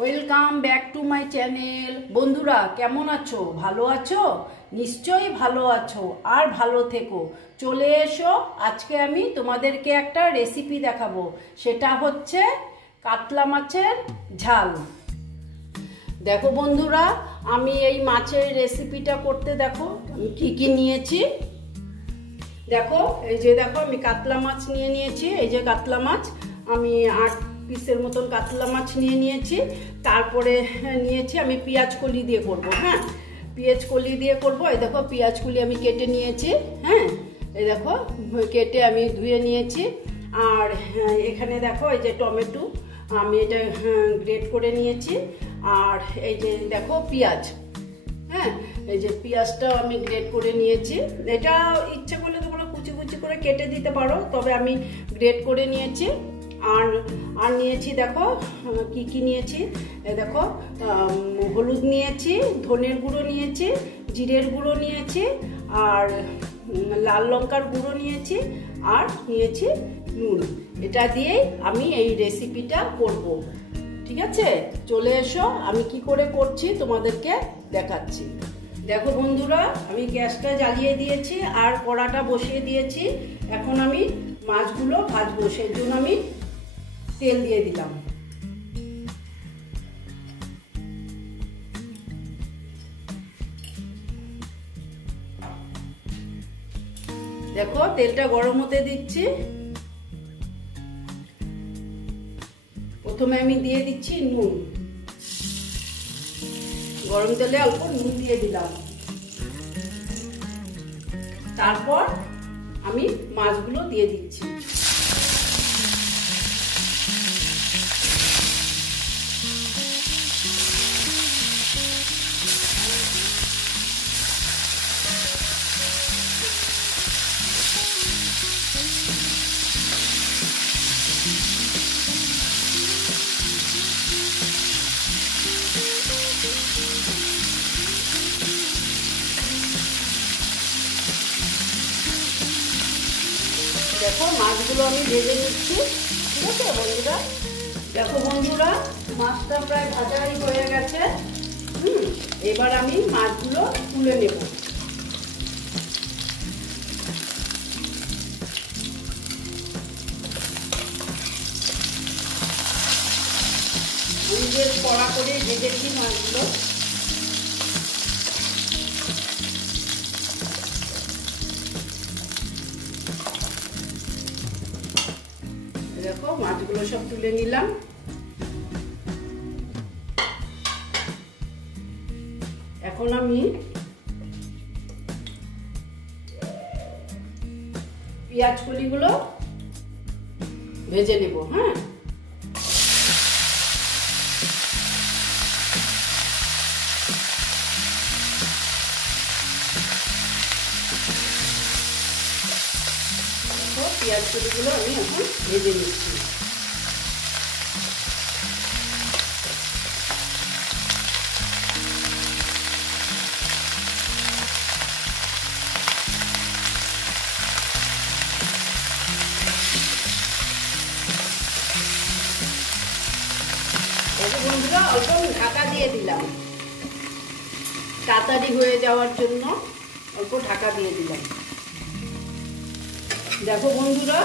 Welcome back to my channel. বন্ধুরা কেমন আছো? ভালো আছো? নিশ্চয়ই ভালো আছো, আর ভালো থেকো। চলে এসো, আজকে আমি তোমাদেরকে একটা রেসিপি দেখাবো। সেটা হচ্ছে কাতলা মাছের ঝাল। দেখো বন্ধুরা, আমি এই মাছের রেসিপিটা করতে দেখো আমি কি নিয়েছি। দেখো এই যে দেখো আমি কাতলা মাছ নিয়েছি। এই যে কাতলা মাছ আমি 8 পিসের মতন কাতলা মাছ নিয়েছি। তারপরে নিয়েছি আমি পেঁয়াজ কলি দিয়ে করব। হ্যাঁ, পেঁয়াজ কলি দিয়ে করব। এই দেখো পেঁয়াজ কলি আমি কেটে নিয়েছি। হ্যাঁ, এই দেখো কেটে আমি ধুয়ে নিয়েছি। আর এখানে দেখো এই যে টমেটো আমি এটা গ্রেট করে নিয়েছি। আর এই যে দেখো পেঁয়াজ, হ্যাঁ এই যে পেঁয়াজটাও আমি গ্রেট করে নিয়েছি। এটা ইচ্ছে করলে তোমরা কুচি কুচি করে কেটে দিতে পারো, তবে আমি গ্রেট করে নিয়েছি। আর নিয়েছি দেখো কি নিয়েছি। দেখো হলুদ নিয়েছি, ধনের গুঁড়ো নিয়েছি, জিরের গুঁড়ো নিয়েছি, আর লাল লঙ্কার গুঁড়ো নিয়েছি, আর নিয়েছি নুন। এটা দিয়েই আমি এই রেসিপিটা করব। ঠিক আছে, চলে এসো, আমি কি করে করছি তোমাদেরকে দেখাচ্ছি। দেখো বন্ধুরা, আমি গ্যাসটা জ্বালিয়ে দিয়েছি আর কড়াটা বসিয়ে দিয়েছি। এখন আমি মাছগুলো ভাজবো, সেই জন্য আমি তেল দিয়ে দিলাম। দেখো তেলটা গরম হতে দিচ্ছি। প্রথমে আমি দিয়ে দিচ্ছি নুন। গরম তেলে অল্প নুন দিয়ে দিলাম। তারপর আমি মাছগুলো দিয়ে দিচ্ছি। দেখো মাছগুলো আমি ভেজে নিচ্ছি। ঠিক আছে বন্ধুরা, দেখো বন্ধুরা মাছটা প্রায় ভাজাই হয়ে গেছে। এবার আমি মাছগুলো তুলে নেব। আমি যে কড়া করে ভেজেছি মাছগুলো, দেখো মাছগুলো সব তুলে নিলাম। এখন আমি পেঁয়াজ কলিগুলো ভেজে নেব। হ্যাঁ, পেঁয়াজ কলিগুলো আমি এখন ভেজে নিচ্ছি। বন্ধুরা অল্প ঢাকা দিয়ে দিলাম, তাড়াতাড়ি হয়ে যাওয়ার জন্য অল্প ঢাকা দিয়ে দিলাম। দেখো বন্ধুরা,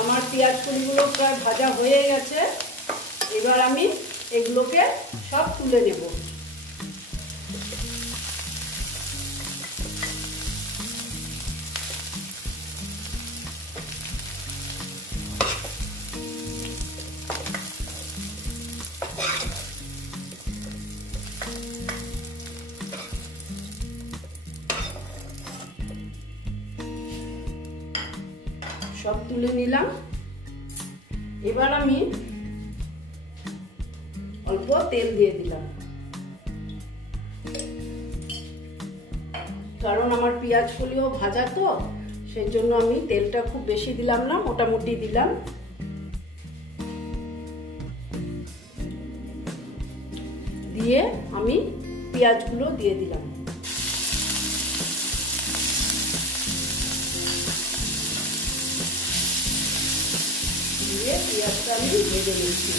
আমার পেঁয়াজ কলিগুলো প্রায় ভাজা হয়ে গেছে। এবার আমি এগুলোকে সব তুলে নেব। সব তুলে নিলাম। এবার আমি অল্প তেল দিয়ে দিলাম, কারণ আমার পেঁয়াজ কলিও ভাজা তো, সেই জন্য আমি তেলটা খুব বেশি দিলাম না, মোটামুটি দিলাম। দিয়ে আমি পেঁয়াজগুলো দিয়ে দিলাম। দিয়ে পেঁয়াজটা আমি ভেজে নিচ্ছি।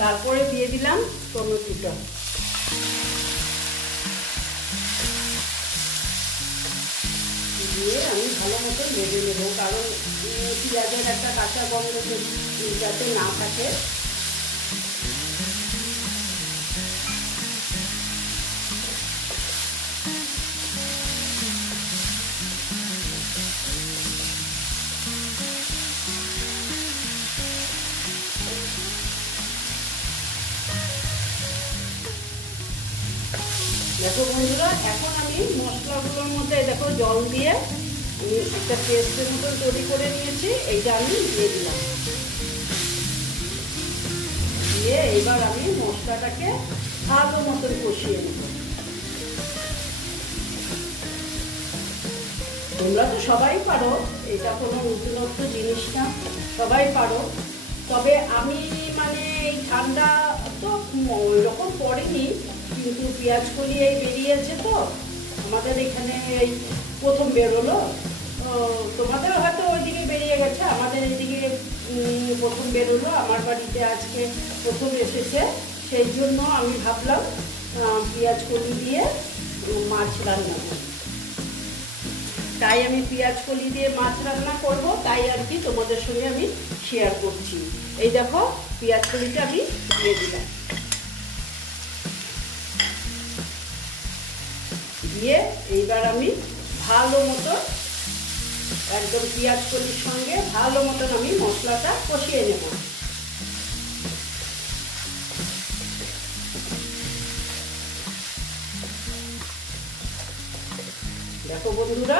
তারপরে দিয়ে দিলাম টমেটোটা। দিয়ে আমি ভালো মতো ভেজে নেবো, কারণ পেঁয়াজের একটা কাঁচা গন্ধ যাতে না থাকে। দেখো বন্ধুরা, এখন আমি মশলাগুলোর মধ্যে দেখো জল দিয়ে আমি একটা পেস্টের মতন তৈরি করে নিয়েছি, এইটা আমি দিয়ে দিলাম। দিয়ে এবার আমি মশলাটাকে ভালো মতন কষিয়ে নেব। তোমরা তো সবাই পারো, এটা কোনো নতুনত্ব জিনিস না, সবাই পারো। তবে আমি মানে এই ঠান্ডা তো ওইরকম পড়েনি, কিন্তু পেঁয়াজ কলি এই বেরিয়েছে তো আমাদের এখানে, এই প্রথম বেরোলো। তোমাদের হয়তো ওইদিকে বেরিয়ে গেছে, আমাদের এইদিকে প্রথম বেরোলো। আমার বাড়িতে আজকে প্রথম এসেছে, সেই জন্য আমি ভাবলাম পেঁয়াজ কলি দিয়ে মাছ রান্না করব। তাই আমি পেঁয়াজ কলি দিয়ে মাছ রান্না করব, তাই আর কি তোমাদের সঙ্গে আমি শেয়ার করছি। এই দেখো পেঁয়াজ কলিটা আমি দিয়ে দিলাম। দিয়ে এইবার আমি ভালো মতো একদম পেঁয়াজ কলির সঙ্গে ভালো মতন আমি মশলাটা কষিয়ে নেব। দেখো বন্ধুরা,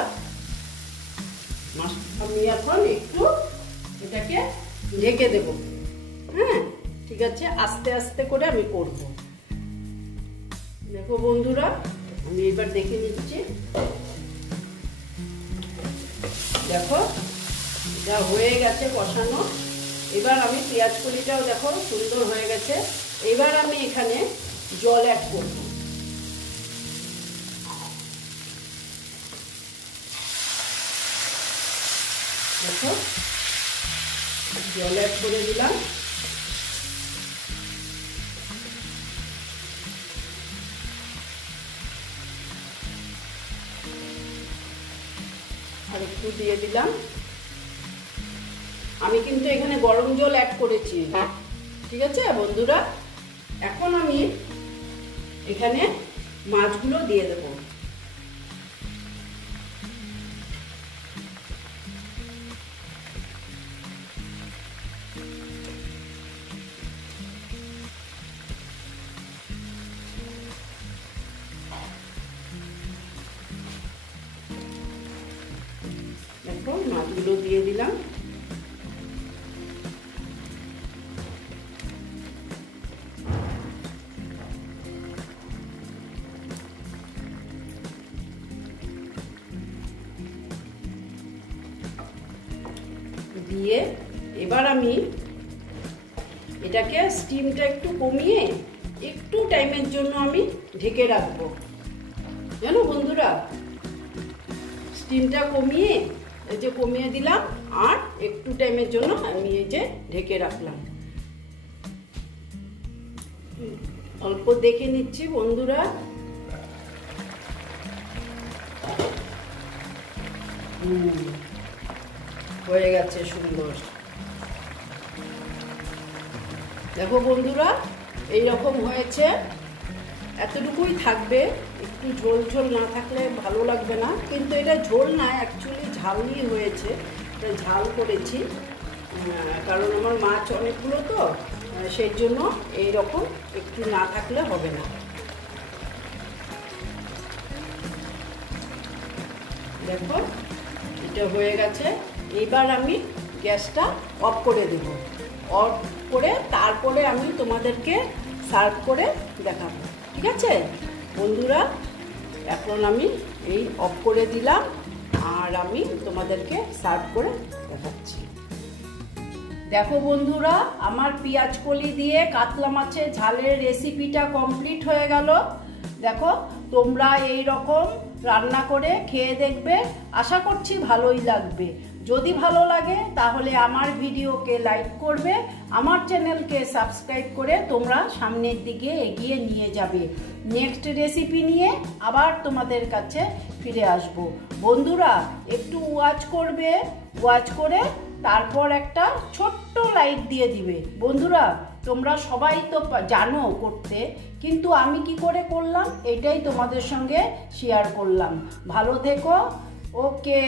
আমি এখন একটু এটাকে ঢেকে দেব। হ্যাঁ, ঠিক আছে, আস্তে আস্তে করে আমি করব। দেখো বন্ধুরা, আমি এবার দেখে নিচ্ছি। দেখো এটা হয়ে গেছে কষানো। এবার আমি পেঁয়াজ কলিটাও দেখো সুন্দর হয়ে গেছে। এবার আমি এখানে জল অ্যাড করব। দেখো জল অ্যাড করে দিলাম। আর একটু দিয়ে দিলাম। আমি কিন্তু এখানে গরম জল অ্যাড করেছি, ঠিক আছে বন্ধুরা। এখন আমি এখানে মাছগুলো দিয়ে দেব। দেখো মাছগুলো দিয়ে দিলাম। দিয়ে এবার আমি এটাকে স্টিমটা একটু কমিয়ে একটু টাইমের জন্য আমি ঢেকে রাখবো, জানো বন্ধুরা। স্টিমটা কমিয়ে এই যে কমিয়ে দিলাম, আর একটু টাইমের জন্য আমি এই যে ঢেকে রাখলাম। অল্প দেখে নিচ্ছি বন্ধুরা। হয়ে গেছে সুন্দর। দেখো বন্ধুরা, এই রকম হয়েছে, এতটুকুই থাকবে। একটু ঝোল ঝোল না থাকলে ভালো লাগবে না, কিন্তু এটা ঝোল না, অ্যাকচুয়ালি ঝালই হয়েছে। এটা ঝাল করেছি, কারণ আমার মাছ অনেকগুলো তো, সেই জন্য এই রকম একটু না থাকলে হবে না। দেখো এটা হয়ে গেছে। এবার আমি গ্যাসটা অফ করে দেব। অফ করে তারপরে আমি তোমাদেরকে সার্ভ করে দেখাবো, ঠিক আছে বন্ধুরা। এখন আমি এই অফ করে দিলাম, আর আমি তোমাদেরকে সার্ভ করে দেখাচ্ছি। দেখো বন্ধুরা, আমার পেঁয়াজ কলি দিয়ে কাতলা মাছের ঝালের রেসিপিটা কমপ্লিট হয়ে গেল। দেখো তোমরা এই রকম রান্না করে খেয়ে দেখবে, আশা করছি ভালোই লাগবে। যদি ভালো লাগে তাহলে আমার ভিডিওকে লাইক করবে, আমার চ্যানেলকে সাবস্ক্রাইব করে তোমরা সামনের দিকে এগিয়ে নিয়ে যাবে। নেক্সট রেসিপি নিয়ে আবার তোমাদের কাছে ফিরে আসব। বন্ধুরা একটু ওয়াচ করবে, ওয়াচ করে তারপর একটা ছোট্ট লাইক দিয়ে দিবে। বন্ধুরা তোমরা সবাই তো জানো করতে, কিন্তু আমি কি করে করলাম এটাই তোমাদের সঙ্গে শেয়ার করলাম। ভালো থেকো। ওকে।